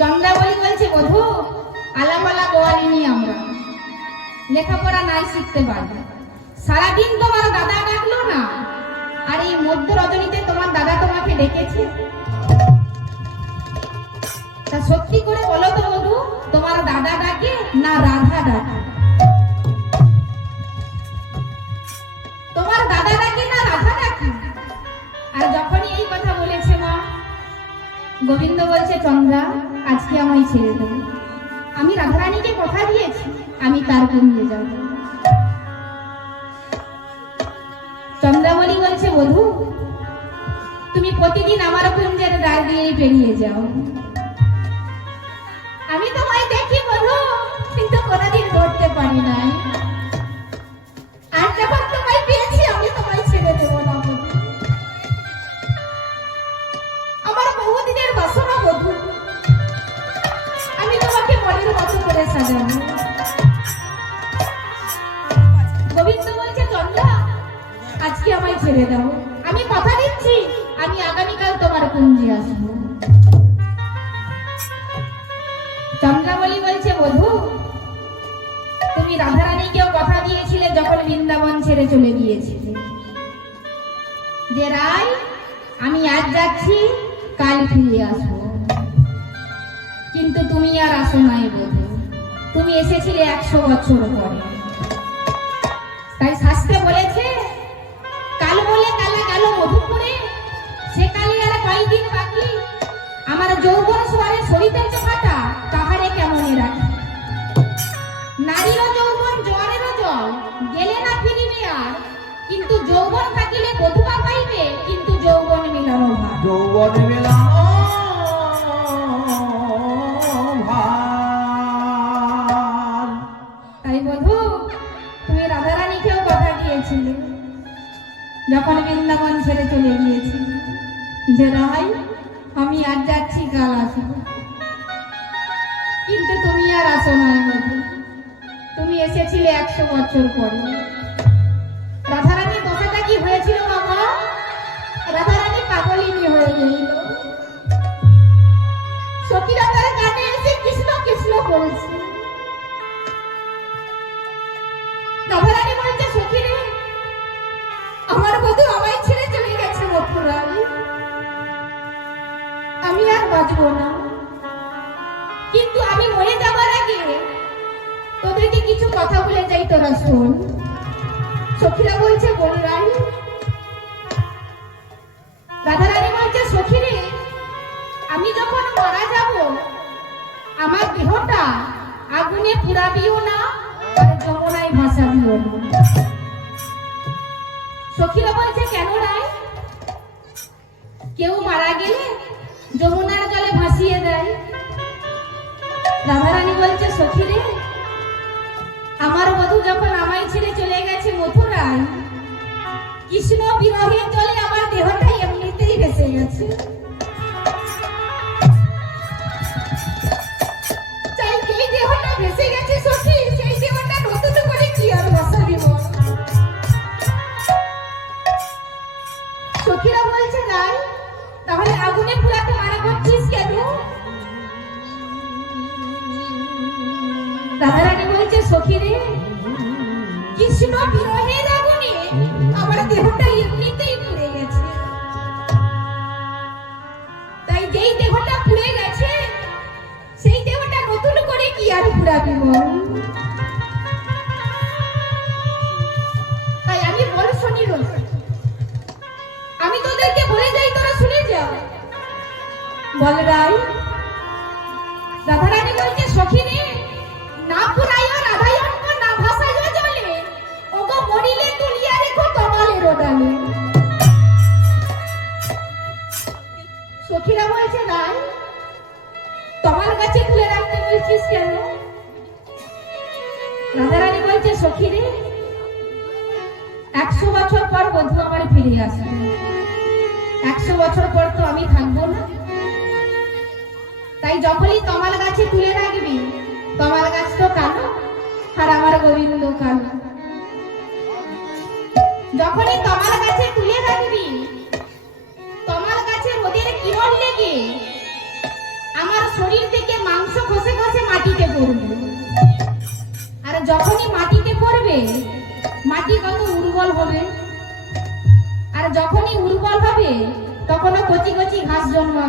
চন্দ্রাবলী বলছে, বধূ আলাপালা গোয়ালিনি, আমরা লেখাপড়া নাই শিখতে পারবো। সারাদিন তোমার দাদা ডাকলো না, আর এই মধ্য রজনীতে তোমার দাদা তোমাকে ডেকেছে। তা সত্যি করে বলো তো বধূ, তোমার দাদা ডাকে না রাধা ডাকে? তোমার দাদা ডাকে না রাধা ডাকে? আর যখনই এই কথা বলেছে মা, গোবিন্দ বলছে, চন্দ্রা আজকে আমায় ছেড়ে দেবে। আমি রাধারানীকে কথা দিয়েছি, আমি তার কুঞ্জে যাব। চন্দ্রাবলী বলছে, বধূ তুমি প্রতিদিন আমার কুঞ্জের দ্বার দিয়েই পেরিয়ে যাও। আমি তোমায় দেখি বধূ, কিন্তু কোনোদিন ধরতে পারি নাই। আর যখন তোমায় পেয়েছি, আমি তোমায় ছেড়ে দেব না বধূ। আমার বহুদিনের বাসনা বধূ, আমি তোমাকে মনের মতো করে সাজাবো। গোবিন্দ বলছে, চন্দ্রা আজকে আমায় ছেড়ে দাও। আমি কথা দিচ্ছি, আমি আগামীকাল তোমার কুঞ্জে আসবো। চন্দ্রাবলী বলছে, বধূ তুমি রাধারানীকেও কথা দিয়েছিলে যখন বৃন্দাবন ছেড়ে চলে গিয়েছিলে, যে রায় আমি আজ যাচ্ছি, কাল ফিরে আসবো। কিন্তু তুমি আর আসো নাই বধূ, তুমি এসেছিলে 100 বছর পরে। তাই শাস্ত্রে বলেছে, কাল বলে কালা গেল মধুপুরে, সে কালে আর কয়দিন বাকি। আমার যৌবন সোয়ারে সরিতে চোখাটা, তাহারে কেমনে রাখি। নারীরও যৌবন জোয়ারেরও জল, গেলে না ফিরিবে আর। কিন্তু যৌবন থাকিলে বধুবা পাইবে, কিন্তু যৌবন মিলানো ভার। যৌবন মিলানো ভার। তাই বধূ তুমি রাধারানীকেও কথা দিয়েছিলে যখন বৃন্দাবন ছেড়ে চলে গিয়েছি, যে রাই আমি আজ যাচ্ছি, কাল আসবো। কিন্তু তুমি আর আসো না বধূ, তুমি এসেছিলে 100 বছর পরে। রাধারানী দশাটা কি হয়েছিল বাবা? রাধারানী পাগলিনী হয়ে গেল। সখীরা তার কানে এসে কৃষ্ণ কৃষ্ণ বলছে। রাধারানী বলছে, সখী রে, আমার বধূ আমায় ছেড়ে চলে গেছে মথুরায়, আমি আর বাঁচবো না। কিন্তু আমি মরে যাবার আগে তোদেরকে কিছু কথা বলে যাই, তোরা শোন। সখীরা বলছে, বল রাই। রাধারানী বলছে, সখী রে, আমি যখন মারা যাব, আমার দেহটা আগুনে পুড়াবিও না, আর যমুনায় ভাসাবিও না। সখীরা বলছে, কেন রাই? কেউ মারা গেলে যমুনার জলে ভাসিয়ে দেয়। রাধারানী বলছে, সখী রে, আমার বধূ যখন আমায় ছেড়ে চলে গেছে মথুরায়, কৃষ্ণ বিরহের জলে আমার দেহটা এমনিতেই ভেসে গেছে। তাই এই দেহটা ভেসে গেছে সখী, সেই দেহটা নতুন করে কি আর বসাবি বল? সখীরা বলছে, নাই তাহলে আগুনে পুরাতে মানা করছিস কেন? রাধারানী বলছে, সখী রে, কৃষ্ণ বিরহের আগুনে আমার দেহটা এমনিতেই পুড়ে গেছে। তাই যেই দেহটা পুড়ে গেছে, সেই দেহটা নতুন করে কি আর পুরাবি বল? তাই আমি বল শুনি, আমি তোদেরকে বলে যাই, তোরা শুনে যাও। বল রাই। রাধারানী বলছে, সখী রে, না পুরাইও রাধায়ন্ত, না ভাসাইও জলে, ওগো মরিলে তুলিয়া রেখো তমালের ডালে। সখীরা বলছে, রাই তমাল গাছে তুলে রাখতে বলছিস কেন? রাধারানী বলছে, সখী রে, 100 বছর পর বধূ আমার ফিরে আসবে। 100 বছর পর তো আমি থাকবো না। তাই যখনই তমাল গাছে তুলে রাখবি, তমাল গাছ তো কালো, আর আমার গোবিন্দ কালো। যখনই তমাল গাছে তুলে রাখবি, তমাল গাছে রোদের কিরণ লেগে আমার শরীর থেকে যখনই উর্বর হবে তখনও কচি কচি ঘাস জন্মাবে।